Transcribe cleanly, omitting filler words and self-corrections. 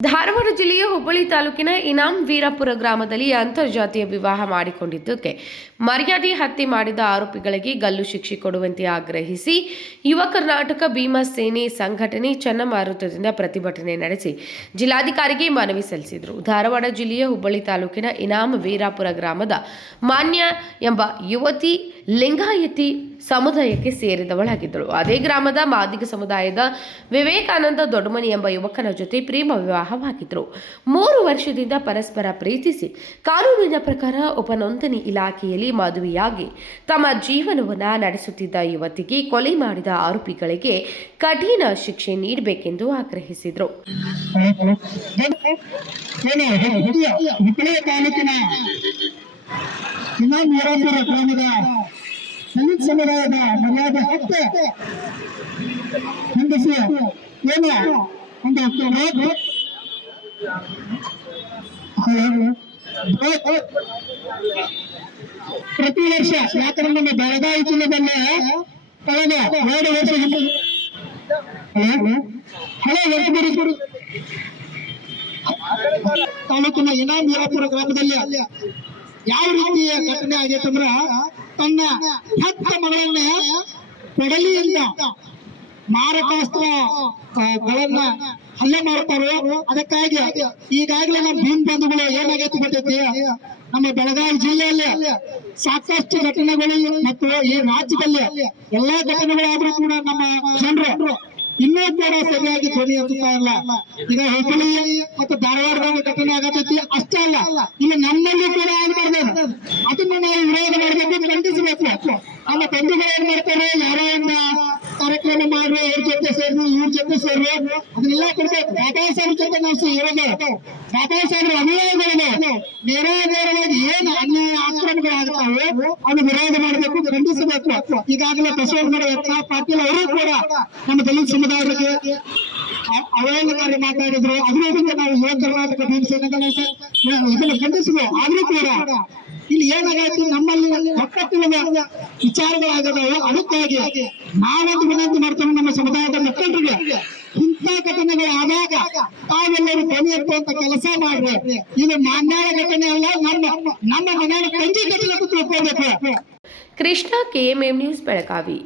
ಧಾರವಾಡ ಜಿಲ್ಲೆಯ ಹುಬ್ಬಳ್ಳಿ ತಾಲೂಕಿನ ಇನಾಂ ವೀರಾಪುರ ಗ್ರಾಮದಲ್ಲಿ ಅಂತರ್ಜಾತೀಯ ವಿವಾಹ ಮಾಡಿಕೊಂಡಿದ್ದಕ್ಕೆ ಮರ್ಯಾದೆ ಹತ್ಯೆ ಮಾಡಿದ ಆರೋಪಿಗಳಿಗೆ ಗಲ್ಲು ಶಿಕ್ಷೆ ಕೊಡುವಂತೆ ಆಗ್ರಹಿಸಿ ಯುವ ಕರ್ನಾಟಕ ಭೀಮಾ ಸೇನೆ ಸಂಘಟನೆ ಚನ್ನಮಾರುತದಿಂದ ಪ್ರತಿಭಟನೆ ನಡೆಸಿ ಜಿಲ್ಲಾಧಿಕಾರಿಗೆ ಮನವಿ ಸಲ್ಲಿಸಿದರು. ಧಾರವಾಡ ಜಿಲ್ಲೆಯ ಹುಬ್ಬಳ್ಳಿ ತಾಲೂಕಿನ ಇನಾಂ ವೀರಾಪುರ ಗ್ರಾಮದ ಮಾನ್ಯ ಎಂಬ ಯುವತಿ ಲಿಂಗಾಯತಿ ಸಮುದಾಯಕ್ಕೆ ಸೇರಿದವಳಾಗಿದ್ದಳು. ಅದೇ ಗ್ರಾಮದ ಮಾದಿಗ ಸಮುದಾಯದ ವಿವೇಕಾನಂದ ದೊಡ್ಡಮನಿ ಎಂಬ ಯುವಕನ ಜೊತೆ ಪ್ರೇಮ ವಿವಾಹವಾಗಿದ್ದರು. 3 ವರ್ಷದಿಂದ ಪರಸ್ಪರ ಪ್ರೀತಿಸಿ ಕಾನೂನಿನ ಪ್ರಕಾರ ಉಪನೋಂದಣಿ ಇಲಾಖೆಯಲ್ಲಿ ಮದುವೆಯಾಗಿ ತಮ್ಮ ಜೀವನವನ್ನು ನಡೆಸುತ್ತಿದ್ದ ಯುವತಿಗೆ ಕೊಲೆ ಮಾಡಿದ ಆರೋಪಿಗಳಿಗೆ ಕಠಿಣ ಶಿಕ್ಷೆ ನೀಡಬೇಕೆಂದು ಆಗ್ರಹಿಸಿದರು. ದಲಿತ ಸಮುದಾಯದ ಮರ್ಯಾದೆ ಹತ್ಯೆ ಖಂಡಿಸಿ ಪ್ರತಿ ವರ್ಷ ಯಾಕಂದ್ರೆ ನಮ್ಮ ಬೆಳಗಾವಿ ಜಿಲ್ಲೆದಲ್ಲಿ ಕಳೆದ 2 ವರ್ಷ ತಾಲೂಕಿನ ಇನಾಂ ವೀರಾಪುರ ಗ್ರಾಮದಲ್ಲಿ ಯಾವ ರೀತಿಯ ಘಟನೆ ಆಗೈತಂದ್ರ ತನ್ನ ಹೆತ್ತ ಮಗಳನ್ನ ಕೊಡಲಿಯಿಂದ ಮಾರಕಾಸ್ತ್ರಗಳನ್ನ ಹಲ್ಲೆ ಮಾಡ್ತಾರೋ. ಅದಕ್ಕಾಗಿ ಈಗಾಗಲೇ ನಮ್ಮ ಭೀಮ್ ಬಂಧುಗಳು ಏನಾಗೈತಿ ಗೊತ್ತೈತಿ, ನಮ್ಮ ಬೆಳಗಾವಿ ಜಿಲ್ಲೆಯಲ್ಲಿ ಸಾಕಷ್ಟು ಘಟನೆಗಳು ಮತ್ತು ಈ ರಾಜ್ಯದಲ್ಲಿ ಎಲ್ಲಾ ಘಟನೆಗಳಾದ್ರೂ ಕೂಡ ನಮ್ಮ ಜನರು ಇನ್ನೂ ಕೂಡ ಸರಿಯಾಗಿ ಧ್ವನಿ ಎತ್ತುತ್ತಾ ಇಲ್ಲ. ಈಗ ಹುಬ್ಬಳ್ಳಿ ಮತ್ತು ಧಾರವಾಡದಲ್ಲಿ ಘಟನೆ ಆಗತೈತಿ ಅಷ್ಟೇ ಅಲ್ಲ, ಇಲ್ಲಿ ನಮ್ಮಲ್ಲಿ ಕೂಡ ಆಗ್ಬಾರ್ದು. ಅದನ್ನ ನಾವು ವಿರೋಧ ಮಾಡಬೇಕು, ಖಂಡಿಸಬೇಕು. ನಮ್ಮ ಬಂಧುಗಳು ಏನ್ ಮಾಡ್ತಾರೆ, ಯಾರೋ ಒಂದು ಕಾರ್ಯಕ್ರಮ ಮಾಡ್ರಿ, ಅವ್ರ ಜೊತೆ ಸೇರಿ ಇವ್ರ ಜೊತೆ ಸೇರಿ ಅದನ್ನೆಲ್ಲ ಕೊಡ್ಬೇಕು. ಬಾಬಾ ಸಾಹೇಬ್ ಜೊತೆ ನಾವು ಇರೋದು, ಬಾಬಾ ಸಾಹೇಬ್ರ ಅನುಯಾಯಿಗಳು ನೇರವಾಗಿ ಏನು ಅನ್ಯಾಯ ಆಕ್ರಮಣಗಳಾಗ್ತಾವೆ ಅದನ್ನು ವಿರೋಧ ಮಾಡಬೇಕು, ಖಂಡಿಸಬೇಕು. ಈಗಾಗಲೇ ಬಸವನಗೌಡ ಯತ್ನಾಳ್ ಪಾಟೀಲ್ ಅವರು ಕೂಡ ನಮ್ಮ ದಲಿತ ಸಮುದಾಯಕ್ಕೆ ಅವಹೇಳನಕಾರಿ ಮಾತಾಡಿದ್ರು. ಅದರಿಂದ ನಾವು ಯುವ ಕರ್ನಾಟಕ ಭೀಮ್ ಸೇನೆ ಇದನ್ನು ಖಂಡಿಸಬೇಕು. ಆದ್ರೂ ಕೂಡ ಇಲ್ಲಿ ಏನಾಗೈತಿ, ನಮ್ಮಲ್ಲಿ ಒಕ್ಕಟ್ಟಿನ ವಿಚಾರಗಳಾಗದವು. ಅದಕ್ಕಾಗಿ ನಾವೊಂದು ವಿನಂತಿ ಮಾಡ್ತೇವೆ ನಮ್ಮ ಸಮುದಾಯದ ಮುಖಂಡರಿಗೆ, ಇಂಥ ಘಟನೆಗಳು ಆದಾಗ ತಾವೆಲ್ಲರೂ ಧ್ವನಿ ಎತ್ತುವಂತ ಕೆಲಸ ಮಾಡ್ರಿ. ಇದು ಮಾನ್ಯ ಘಟನೆ ಅಲ್ಲ, ನಮ್ಮ ಮನೆಯ ತಂಗಿ ಘಟನೆ ತಿಳ್ಕೊಳ್ಬೇಕು. Krishna, KMM news, Belagavi.